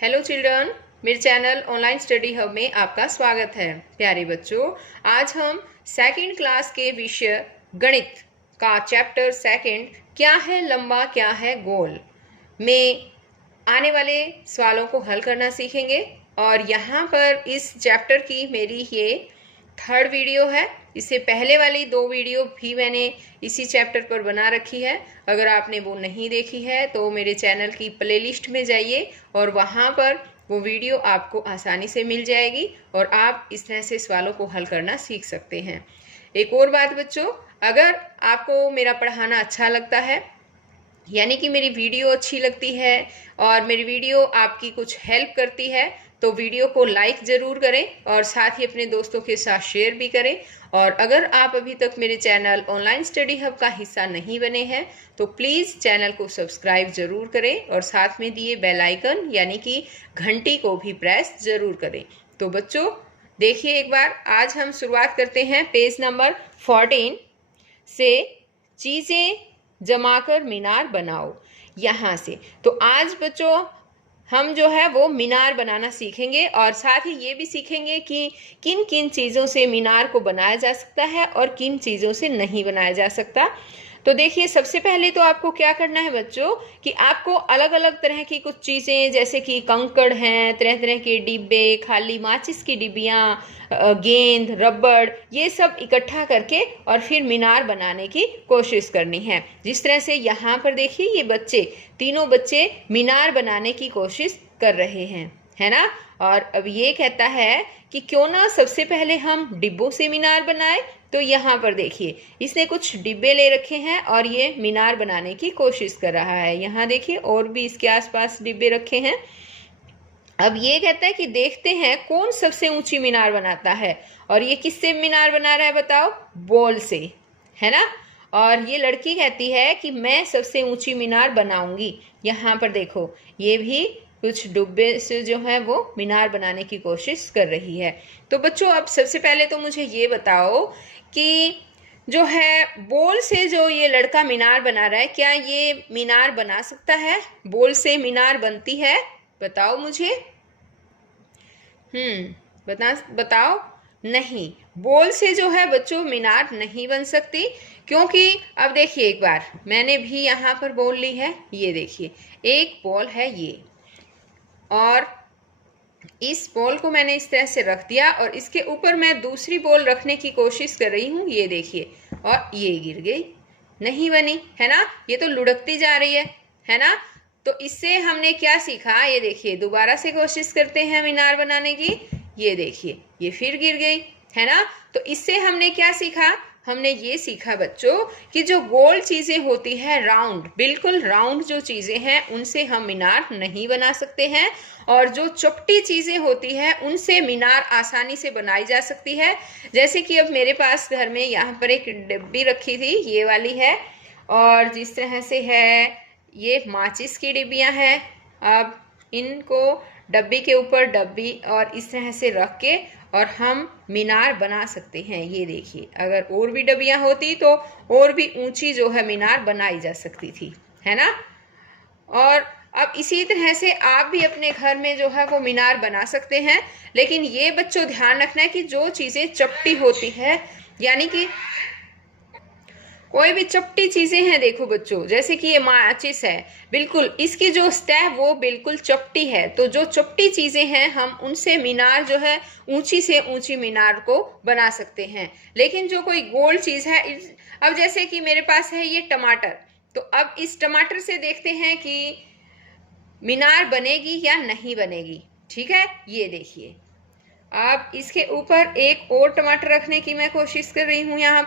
Hello children, मेरे channel online study hub में आपका स्वागत है। प्यारे बच्चों, आज हम सेकंड क्लास के विषय गणित का चैप्टर सेकंड क्या है लंबा क्या है गोल में आने वाले सवालों को हल करना सीखेंगे। और यहाँ पर इस चैप्टर की मेरी ये थर्ड वीडियो है। इससे पहले वाली 2 वीडियो भी मैंने इसी चैप्टर पर बना रखी है। अगर आपने वो नहीं देखी है तो मेरे चैनल की प्लेलिस्ट में जाइए और वहाँ पर वो वीडियो आपको आसानी से मिल जाएगी और आप इस तरह से सवालों को हल करना सीख सकते हैं। एक और बात बच्चों, अगर आपको मेरा पढ़ाना अच्छा लगता है, यानी कि मेरी वीडियो अच्छी लगती है और मेरी वीडियो आपकी कुछ हेल्प करती है, तो वीडियो को लाइक ज़रूर करें और साथ ही अपने दोस्तों के साथ शेयर भी करें। और अगर आप अभी तक मेरे चैनल ऑनलाइन स्टडी हब का हिस्सा नहीं बने हैं तो प्लीज़ चैनल को सब्सक्राइब ज़रूर करें और साथ में दिए बेल आइकन यानी कि घंटी को भी प्रेस ज़रूर करें। तो बच्चों देखिए, एक बार आज हम शुरुआत करते हैं पेज नंबर 14 से। चीज़ें जमाकर मीनार बनाओ, यहाँ से। तो आज बच्चों हम जो है वो मीनार बनाना सीखेंगे और साथ ही ये भी सीखेंगे कि किन किन चीज़ों से मीनार को बनाया जा सकता है और किन चीज़ों से नहीं बनाया जा सकता। तो देखिए, सबसे पहले तो आपको क्या करना है बच्चों कि आपको अलग अलग तरह की कुछ चीज़ें, जैसे कि कंकड़ हैं, तरह तरह के डिब्बे, खाली माचिस की डिब्बियाँ, गेंद, रबड़, ये सब इकट्ठा करके और फिर मीनार बनाने की कोशिश करनी है। जिस तरह से यहाँ पर देखिए, ये तीनों बच्चे मीनार बनाने की कोशिश कर रहे हैं, है ना। और अब ये कहता है कि क्यों ना सबसे पहले हम डिब्बों से मीनार बनाए। तो यहाँ पर देखिए, इसने कुछ डिब्बे ले रखे हैं और ये मीनार बनाने की कोशिश कर रहा है। यहाँ देखिए और भी इसके आसपास डिब्बे रखे हैं। अब ये कहता है कि देखते हैं कौन सबसे ऊंची मीनार बनाता है। और ये किससे मीनार बना रहा है बताओ? बॉल से, है ना। और ये लड़की कहती है कि मैं सबसे ऊंची मीनार बनाऊंगी। यहाँ पर देखो, ये भी कुछ डिब्बे से जो है वो मीनार बनाने की कोशिश कर रही है। तो बच्चों, अब सबसे पहले तो मुझे ये बताओ कि जो है बॉल से जो ये लड़का मीनार बना रहा है, क्या ये मीनार बना सकता है? बॉल से मीनार बनती है? बताओ मुझे। बताओ। नहीं, बॉल से जो है बच्चों मीनार नहीं बन सकती, क्योंकि अब देखिए, एक बार मैंने भी यहाँ पर बॉल ली है। ये देखिए, एक बॉल है ये, और इस बॉल को मैंने इस तरह से रख दिया और इसके ऊपर मैं दूसरी बॉल रखने की कोशिश कर रही हूँ। ये देखिए, और ये गिर गई, नहीं बनी, है ना। ये तो लुढ़कती जा रही है ना। तो इससे हमने क्या सीखा? ये देखिए, दोबारा से कोशिश करते हैं मीनार बनाने की। ये देखिए, ये फिर गिर गई, है ना। तो इससे हमने क्या सीखा? हमने ये सीखा बच्चों कि जो गोल चीज़ें होती है, राउंड, बिल्कुल राउंड जो चीज़ें हैं, उनसे हम मीनार नहीं बना सकते हैं। और जो चपटी चीज़ें होती है उनसे मीनार आसानी से बनाई जा सकती है। जैसे कि अब मेरे पास घर में यहाँ पर एक डिब्बी रखी थी, ये वाली है, और जिस तरह से है ये माचिस की डिब्बियाँ हैं। अब इनको डब्बी के ऊपर डब्बी और इस तरह से रख के और हम मीनार बना सकते हैं। ये देखिए, अगर और भी डब्बियाँ होती तो और भी ऊंची जो है मीनार बनाई जा सकती थी, है ना। और अब इसी तरह से आप भी अपने घर में जो है वो मीनार बना सकते हैं। लेकिन ये बच्चों ध्यान रखना है कि जो चीज़ें चपटी होती है, यानी कि कोई भी चपटी चीज़ें हैं, देखो बच्चों, जैसे कि ये माचिस है, बिल्कुल इसकी जो सतह वो बिल्कुल चपटी है। तो जो चपटी चीज़ें हैं, हम उनसे मीनार जो है ऊंची से ऊंची मीनार को बना सकते हैं। लेकिन जो कोई गोल चीज़ है, अब जैसे कि मेरे पास है ये टमाटर, तो अब इस टमाटर से देखते हैं कि मीनार बनेगी या नहीं बनेगी। ठीक है, ये देखिए, अब इसके ऊपर एक और टमाटर रखने की मैं कोशिश कर रही हूँ। यहाँ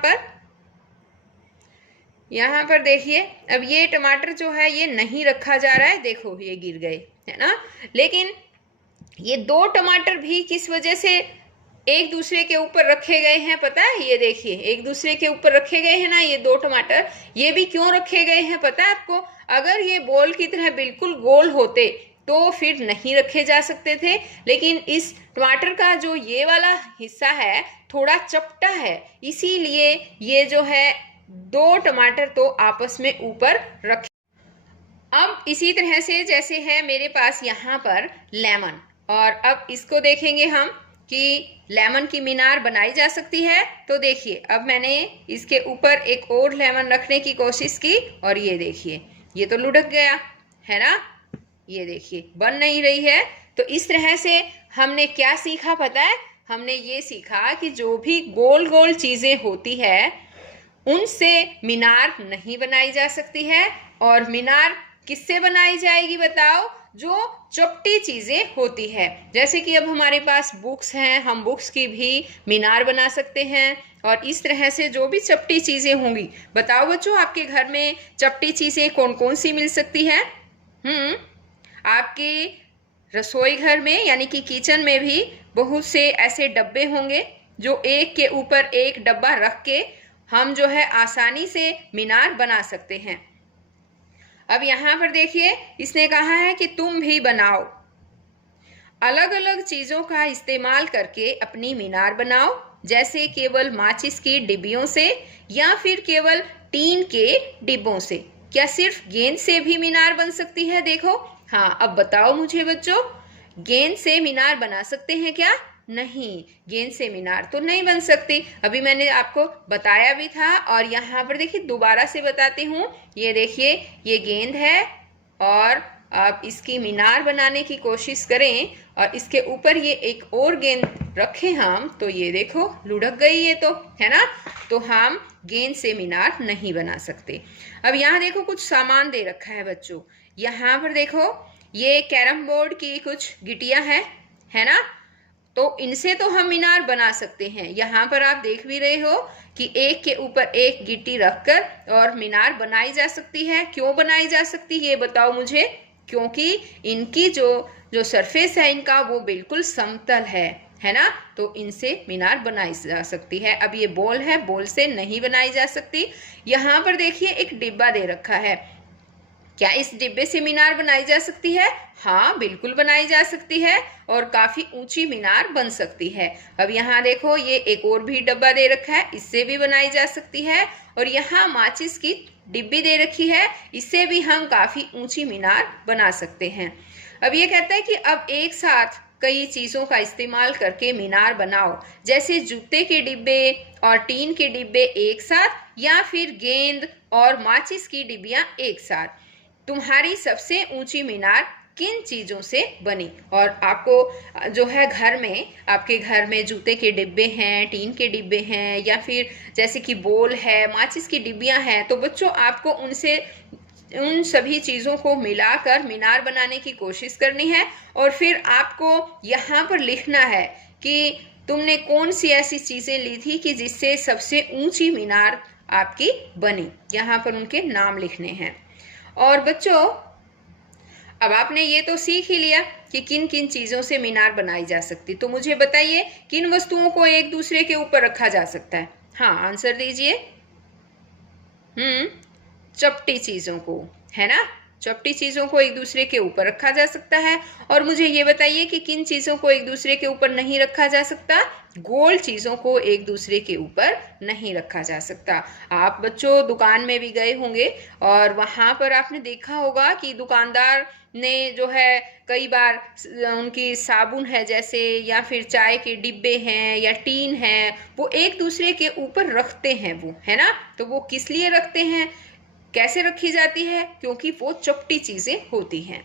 पर देखिए, अब ये टमाटर जो है ये नहीं रखा जा रहा है, देखो ये गिर गए, है ना। लेकिन ये 2 टमाटर भी किस वजह से एक दूसरे के ऊपर रखे गए हैं पता है? ये देखिए, एक दूसरे के ऊपर रखे गए हैं ना ये 2 टमाटर। ये भी क्यों रखे गए हैं पता है आपको? अगर ये बॉल की तरह बिल्कुल गोल होते तो फिर नहीं रखे जा सकते थे। लेकिन इस टमाटर का जो ये वाला हिस्सा है थोड़ा चपटा है, इसीलिए ये जो है 2 टमाटर तो आपस में ऊपर रखे। अब इसी तरह से जैसे है मेरे पास यहाँ पर लेमन, और अब इसको देखेंगे हम कि लेमन की मीनार बनाई जा सकती है। तो देखिए अब मैंने इसके ऊपर एक और लेमन रखने की कोशिश की और ये देखिए ये तो लुढ़क गया है ना, ये देखिए बन नहीं रही है। तो इस तरह से हमने क्या सीखा पता है? हमने ये सीखा कि जो भी गोल गोल चीजें होती है उनसे मीनार नहीं बनाई जा सकती है। और मीनार किससे बनाई जाएगी बताओ? जो चपटी चीजें होती है। जैसे कि अब हमारे पास बुक्स हैं, हम बुक्स की भी मीनार बना सकते हैं। और इस तरह से जो भी चपटी चीजें होंगी, बताओ बच्चों आपके घर में चपटी चीजें कौन कौन सी मिल सकती है? आपके रसोई घर में यानी कि किचन में भी बहुत से ऐसे डब्बे होंगे जो एक के ऊपर एक डब्बा रख के हम जो है आसानी से मीनार बना सकते हैं। अब यहाँ पर देखिए इसने कहा है कि तुम भी बनाओ, अलग अलग चीजों का इस्तेमाल करके अपनी मीनार बनाओ, जैसे केवल माचिस की डिब्बियों से या फिर केवल टीन के डिब्बों से। क्या सिर्फ गेंद से भी मीनार बन सकती है? देखो हाँ, अब बताओ मुझे बच्चों, गेंद से मीनार बना सकते हैं क्या? नहीं, गेंद से मीनार तो नहीं बन सकती। अभी मैंने आपको बताया भी था और यहाँ पर देखिए दोबारा से बताती हूँ। ये देखिए ये गेंद है और आप इसकी मीनार बनाने की कोशिश करें और इसके ऊपर ये एक और गेंद रखें हम, तो ये देखो लुढ़क गई ये तो, है ना। तो हम गेंद से मीनार नहीं बना सकते। अब यहाँ देखो कुछ सामान दे रखा है बच्चों। यहाँ पर देखो ये कैरम बोर्ड की कुछ गिटियां है ना। तो इनसे तो हम मीनार बना सकते हैं। यहाँ पर आप देख भी रहे हो कि एक के ऊपर एक गिट्टी रखकर और मीनार बनाई जा सकती है। क्यों बनाई जा सकती है ये बताओ मुझे? क्योंकि इनकी जो सरफेस है इनका वो बिल्कुल समतल है ना। तो इनसे मीनार बनाई जा सकती है। अब ये बॉल है, बॉल से नहीं बनाई जा सकती। यहाँ पर देखिए एक डिब्बा दे रखा है, क्या इस डिब्बे से मीनार बनाई जा सकती है? हाँ बिल्कुल बनाई जा सकती है और काफी ऊंची मीनार बन सकती है। अब यहाँ देखो ये एक और भी डब्बा दे रखा है, इससे भी बनाई जा सकती है। और यहाँ माचिस की डिब्बी दे रखी है, इससे भी हम काफी ऊंची मीनार बना सकते हैं। अब ये कहता है कि अब एक साथ कई चीजों का इस्तेमाल करके मीनार बनाओ, जैसे जूते के डिब्बे और टीन के डिब्बे एक साथ, या फिर गेंद और माचिस की डिब्बियां एक साथ। तुम्हारी सबसे ऊंची मीनार किन चीजों से बनी? और आपको जो है घर में, आपके घर में जूते के डिब्बे हैं, टीन के डिब्बे हैं, या फिर जैसे कि बॉल है, माचिस की डिब्बियां हैं, तो बच्चों आपको उनसे उन सभी चीजों को मिलाकर मीनार बनाने की कोशिश करनी है। और फिर आपको यहाँ पर लिखना है कि तुमने कौन सी ऐसी चीजें ली थी कि जिससे सबसे ऊंची मीनार आपकी बनी। यहाँ पर उनके नाम लिखने हैं। और बच्चों अब आपने ये तो सीख ही लिया कि किन किन चीजों से मीनार बनाई जा सकती। तो मुझे बताइए किन वस्तुओं को एक दूसरे के ऊपर रखा जा सकता है? हाँ आंसर दीजिए। चपटी चीजों को, है ना। चपटी चीजों को एक दूसरे के ऊपर रखा जा सकता है। और मुझे ये बताइए कि किन चीजों को एक दूसरे के ऊपर नहीं रखा जा सकता? गोल चीजों को एक दूसरे के ऊपर नहीं रखा जा सकता। आप बच्चों दुकान में भी गए होंगे और वहां पर आपने देखा होगा कि दुकानदार ने जो है कई बार उनकी साबुन है जैसे, या फिर चाय के डिब्बे हैं या टीन है, वो एक दूसरे के ऊपर रखते हैं वो, है ना। तो वो किस लिए रखते हैं, कैसे रखी जाती है? क्योंकि वो चपटी चीजें होती हैं।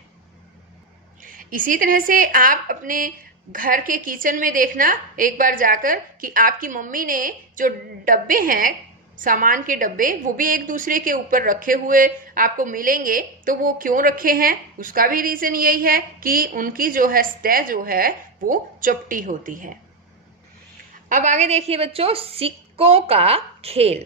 इसी तरह से आप अपने घर के किचन में देखना एक बार जाकर कि आपकी मम्मी ने जो डब्बे हैं, सामान के डब्बे, वो भी एक दूसरे के ऊपर रखे हुए आपको मिलेंगे। तो वो क्यों रखे हैं? उसका भी रीजन यही है कि उनकी जो है सतह जो है वो चपटी होती है। अब आगे देखिए बच्चों, सिक्कों का खेल।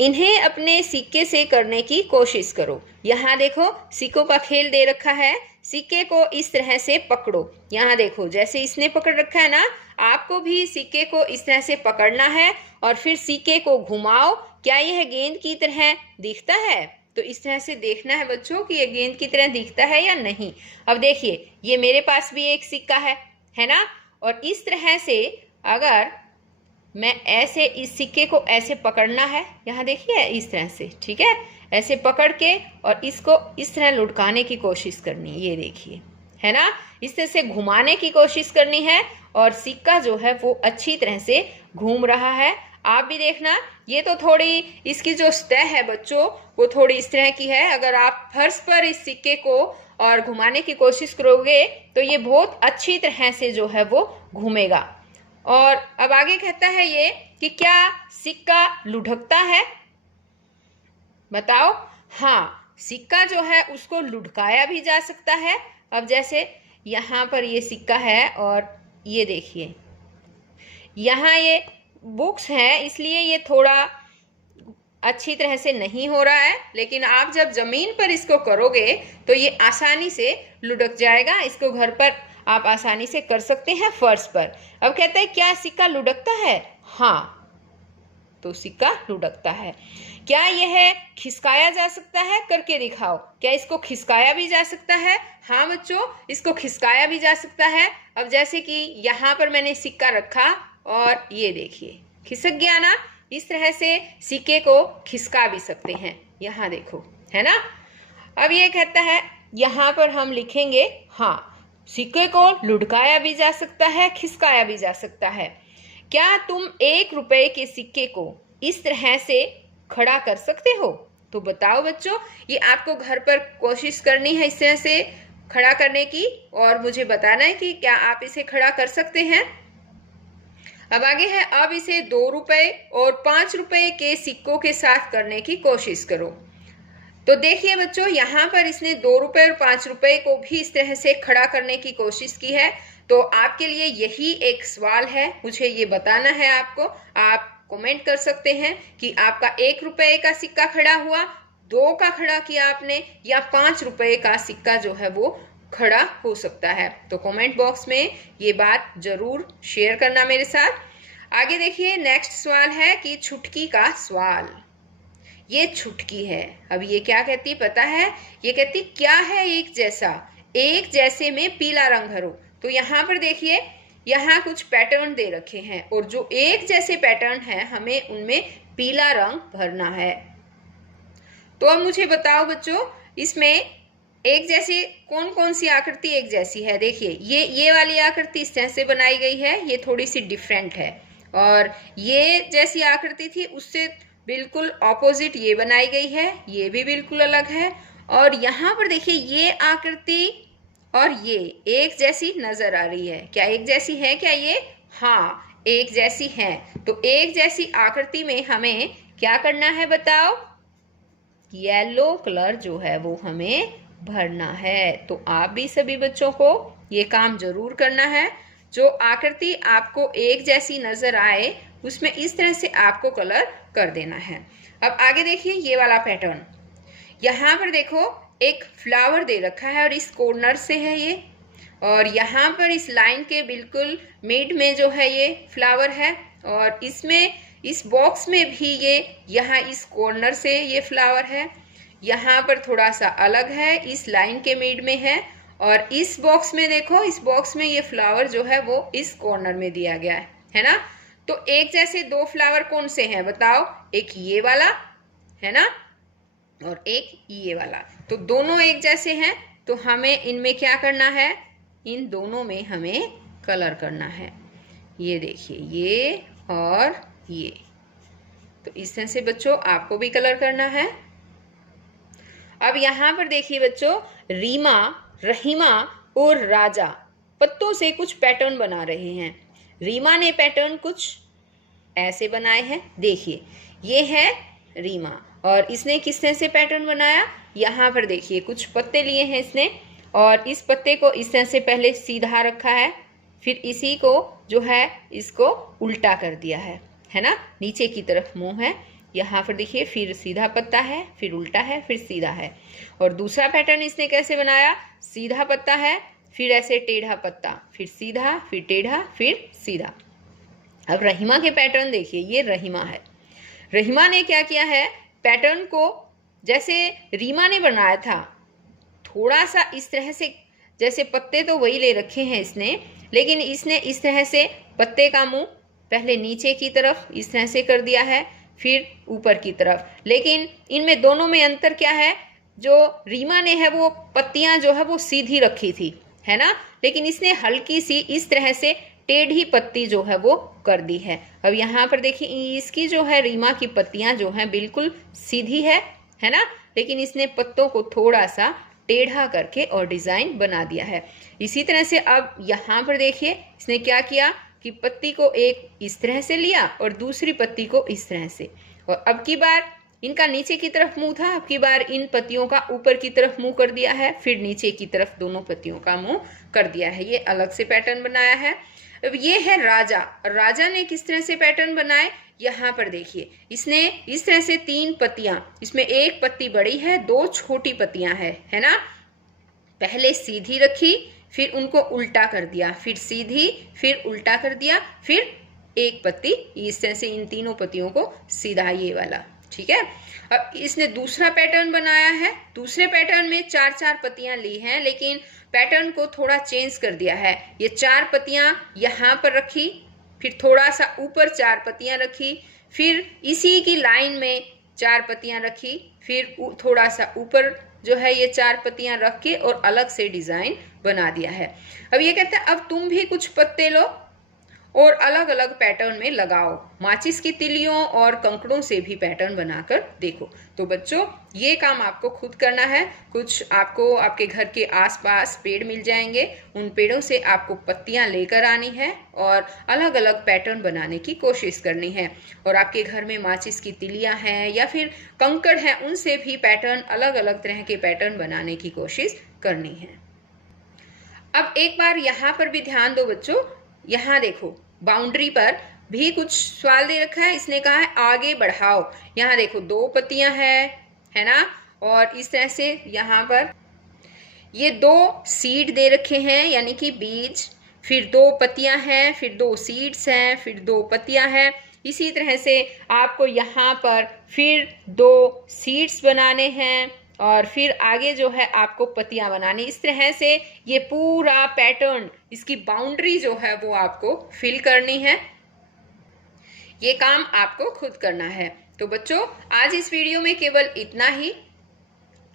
इन्हें अपने सिक्के से करने की कोशिश करो। यहाँ देखो सिक्कों का खेल दे रखा है। सिक्के को इस तरह से पकड़ो। यहाँ देखो जैसे इसने पकड़ रखा है ना, आपको भी सिक्के को इस तरह से पकड़ना है और फिर सिक्के को घुमाओ। क्या यह गेंद की तरह दिखता है? तो इस तरह से देखना है बच्चों कि यह गेंद की तरह दिखता है या नहीं। अब देखिए ये मेरे पास भी एक सिक्का है ना। और इस तरह से अगर मैं ऐसे इस सिक्के को ऐसे पकड़ना है, यहाँ देखिए इस तरह से, ठीक है, ऐसे पकड़ के और इसको इस तरह लुढ़काने की कोशिश करनी है, ये देखिए, है ना, इस तरह से घुमाने की कोशिश करनी है और सिक्का जो है वो अच्छी तरह से घूम रहा है। आप भी देखना, ये तो थोड़ी इसकी जो सतह है बच्चों वो थोड़ी इस तरह की है, अगर आप फर्श पर इस सिक्के को और घुमाने की कोशिश करोगे तो ये बहुत अच्छी तरह से जो है वो घूमेगा। और अब आगे कहता है ये कि क्या सिक्का लुढ़कता है, बताओ। हाँ, सिक्का जो है उसको लुढ़काया भी जा सकता है। अब जैसे यहाँ पर ये सिक्का है और ये देखिए यहाँ ये बुक्स हैं, इसलिए ये थोड़ा अच्छी तरह से नहीं हो रहा है, लेकिन आप जब जमीन पर इसको करोगे तो ये आसानी से लुढ़क जाएगा। इसको घर पर आप आसानी से कर सकते हैं फर्श पर। अब कहता है क्या सिक्का लुढ़कता है, हाँ, तो सिक्का लुढ़कता है। क्या यह खिसकाया जा सकता है, करके दिखाओ, क्या इसको खिसकाया भी जा सकता है, हाँ बच्चों, इसको खिसकाया भी जा सकता है। अब जैसे कि यहाँ पर मैंने सिक्का रखा और ये देखिए खिसक गया ना, इस तरह से सिक्के को खिसका भी सकते हैं, यहाँ देखो, है ना। अब ये कहता है यहाँ पर हम लिखेंगे हाँ, सिक्के को लुढ़काया भी जा सकता है, खिसकाया भी जा सकता है। क्या तुम 1 रुपए के सिक्के को इस तरह से खड़ा कर सकते हो, तो बताओ बच्चों। ये आपको घर पर कोशिश करनी है इस तरह से खड़ा करने की और मुझे बताना है कि क्या आप इसे खड़ा कर सकते हैं। अब आगे है, अब इसे 2 रुपए और 5 रुपए के सिक्कों के साथ करने की कोशिश करो। तो देखिए बच्चों, यहाँ पर इसने 2 रुपए और 5 रुपए को भी इस तरह से खड़ा करने की कोशिश की है। तो आपके लिए यही एक सवाल है, मुझे ये बताना है आपको। आप कमेंट कर सकते हैं कि आपका 1 रुपए का सिक्का खड़ा हुआ, 2 का खड़ा किया आपने, या 5 रुपए का सिक्का जो है वो खड़ा हो सकता है। तो कमेंट बॉक्स में ये बात जरूर शेयर करना मेरे साथ। आगे देखिए, नेक्स्ट सवाल है कि छुटकी का सवाल। ये छुटकी है। अब ये क्या कहती पता है, ये कहती क्या है एक जैसा, एक जैसे में पीला रंग भरो। तो यहाँ पर देखिए, यहाँ कुछ पैटर्न दे रखे हैं और जो एक जैसे पैटर्न है हमें उनमें पीला रंग भरना है। तो अब मुझे बताओ बच्चों, इसमें एक जैसी कौन कौन सी आकृति एक जैसी है। देखिए ये वाली आकृति इस तरह से बनाई गई है, ये थोड़ी सी डिफरेंट है, और ये जैसी आकृति थी उससे बिल्कुल ऑपोजिट ये बनाई गई है, ये भी बिल्कुल अलग है। और यहाँ पर देखिए ये आकृति और ये एक जैसी नजर आ रही है। क्या एक जैसी है क्या ये, हाँ एक जैसी है। तो एक जैसी आकृति में हमें क्या करना है बताओ, येलो कलर जो है वो हमें भरना है। तो आप भी सभी बच्चों को ये काम जरूर करना है। जो आकृति आपको एक जैसी नजर आए उसमें इस तरह से आपको कलर कर देना है। अब आगे देखिए ये वाला पैटर्न, यहाँ पर देखो एक फ्लावर दे रखा है और इस कॉर्नर से है ये, और यहाँ पर इस लाइन के बिल्कुल मिड में जो है ये फ्लावर है, और इसमें इस बॉक्स में भी ये यहाँ इस कॉर्नर से ये फ्लावर है, यहाँ पर थोड़ा सा अलग है, इस लाइन के मिड में है, और इस बॉक्स में देखो, इस बॉक्स में ये फ्लावर जो है वो इस कॉर्नर में दिया गया है ना। तो एक जैसे 2 फ्लावर कौन से हैं बताओ, एक ये वाला है ना और एक ये वाला। तो दोनों एक जैसे हैं, तो हमें इनमें क्या करना है, इन दोनों में हमें कलर करना है। ये देखिए ये और ये, तो इस तरह से बच्चों आपको भी कलर करना है। अब यहाँ पर देखिए बच्चों, रीमा, रहीमा और राजा पत्तों से कुछ पैटर्न बना रहे हैं। रीमा ने पैटर्न कुछ ऐसे बनाए हैं, देखिए ये है रीमा, और इसने किस तरह से पैटर्न बनाया, यहाँ पर देखिए कुछ पत्ते लिए हैं इसने, और इस पत्ते को इस तरह से पहले सीधा रखा है, फिर इसी को जो है इसको उल्टा कर दिया है ना, नीचे की तरफ मुंह है। यहाँ पर देखिए फिर सीधा पत्ता है, फिर उल्टा है, फिर सीधा है। और दूसरा पैटर्न इसने कैसे बनाया, सीधा पत्ता है, फिर ऐसे टेढ़ा पत्ता, फिर सीधा, फिर टेढ़ा, फिर सीधा। अब रहीमा के पैटर्न देखिए, ये रहीमा है। रहीमा ने क्या किया है, पैटर्न को जैसे रीमा ने बनाया था थोड़ा सा इस तरह से, जैसे पत्ते तो वही ले रखे हैं इसने, लेकिन इसने इस तरह से पत्ते का मुंह पहले नीचे की तरफ इस तरह से कर दिया है, फिर ऊपर की तरफ। लेकिन इनमें दोनों में अंतर क्या है, जो रीमा ने है वो पत्तियां जो है वो सीधी रखी थी, है ना, लेकिन इसने हल्की सी इस तरह से टेढ़ी पत्ती जो है वो कर दी है। अब यहाँ पर देखिए इसकी जो है रीमा की पत्तियां जो हैं बिल्कुल सीधी है ना, लेकिन इसने पत्तों को थोड़ा सा टेढ़ा करके और डिजाइन बना दिया है। इसी तरह से अब यहाँ पर देखिए इसने क्या किया कि पत्ती को एक इस तरह से लिया और दूसरी पत्ती को इस तरह से, और अब की बार इनका नीचे की तरफ मुंह था, अब की बार इन पत्तियों का ऊपर की तरफ मुंह कर दिया है, फिर नीचे की तरफ दोनों पत्तियों का मुंह कर दिया है। ये अलग से पैटर्न बनाया है। अब ये है राजा। राजा ने किस तरह से पैटर्न बनाए, यहाँ पर देखिए इसने इस तरह से 3 पत्तियां, इसमें एक पत्ती बड़ी है, 2 छोटी पत्तियां है ना, पहले सीधी रखी, फिर उनको उल्टा कर दिया, फिर सीधी, फिर उल्टा कर दिया, फिर एक पत्ती इस तरह से इन तीनों पत्तियों को सीधा, ये वाला, ठीक है। अब इसने दूसरा पैटर्न बनाया है। दूसरे पैटर्न में 4-4 पत्तियां ली हैं, लेकिन पैटर्न को थोड़ा चेंज कर दिया है। ये 4 पत्तियां यहाँ पर रखी, फिर थोड़ा सा ऊपर 4 पत्तियां रखी, फिर इसी की लाइन में 4 पत्तियां रखी, फिर थोड़ा सा ऊपर जो है ये 4 पत्तियां रख के और अलग से डिजाइन बना दिया है। अब ये कहते हैं अब तुम भी कुछ पत्ते लो और अलग अलग पैटर्न में लगाओ, माचिस की तिलियों और कंकड़ों से भी पैटर्न बनाकर देखो। तो बच्चों ये काम आपको खुद करना है। कुछ आपको आपके घर के आसपास पेड़ मिल जाएंगे, उन पेड़ों से आपको पत्तियां लेकर आनी है और अलग अलग पैटर्न बनाने की कोशिश करनी है। और आपके घर में माचिस की तिलियां हैं या फिर कंकड़ हैं, उनसे भी पैटर्न, अलग अलग तरह के पैटर्न बनाने की कोशिश करनी है। अब एक बार यहाँ पर भी ध्यान दो बच्चों, यहाँ देखो बाउंड्री पर भी कुछ सवाल दे रखा है। इसने कहा है आगे बढ़ाओ। यहाँ देखो 2 पत्तियां है ना, और इस तरह से यहाँ पर ये 2 सीड दे रखे हैं, यानी कि बीज, फिर 2 पत्तियां हैं, फिर 2 सीड्स हैं, फिर 2 पत्तियां हैं। इसी तरह से आपको यहाँ पर फिर 2 सीड्स बनाने हैं और फिर आगे जो है आपको पत्तियां बनानी। इस तरह से ये पूरा पैटर्न, इसकी बाउंड्री जो है वो आपको फिल करनी है। ये काम आपको खुद करना है। तो बच्चों आज इस वीडियो में केवल इतना ही।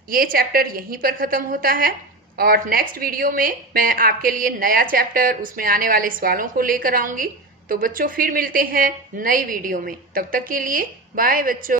ये चैप्टर यहीं पर खत्म होता है और नेक्स्ट वीडियो में मैं आपके लिए नया चैप्टर, उसमें आने वाले सवालों को लेकर आऊंगी। तो बच्चों फिर मिलते हैं नई वीडियो में, तब तक के लिए बाय बच्चों।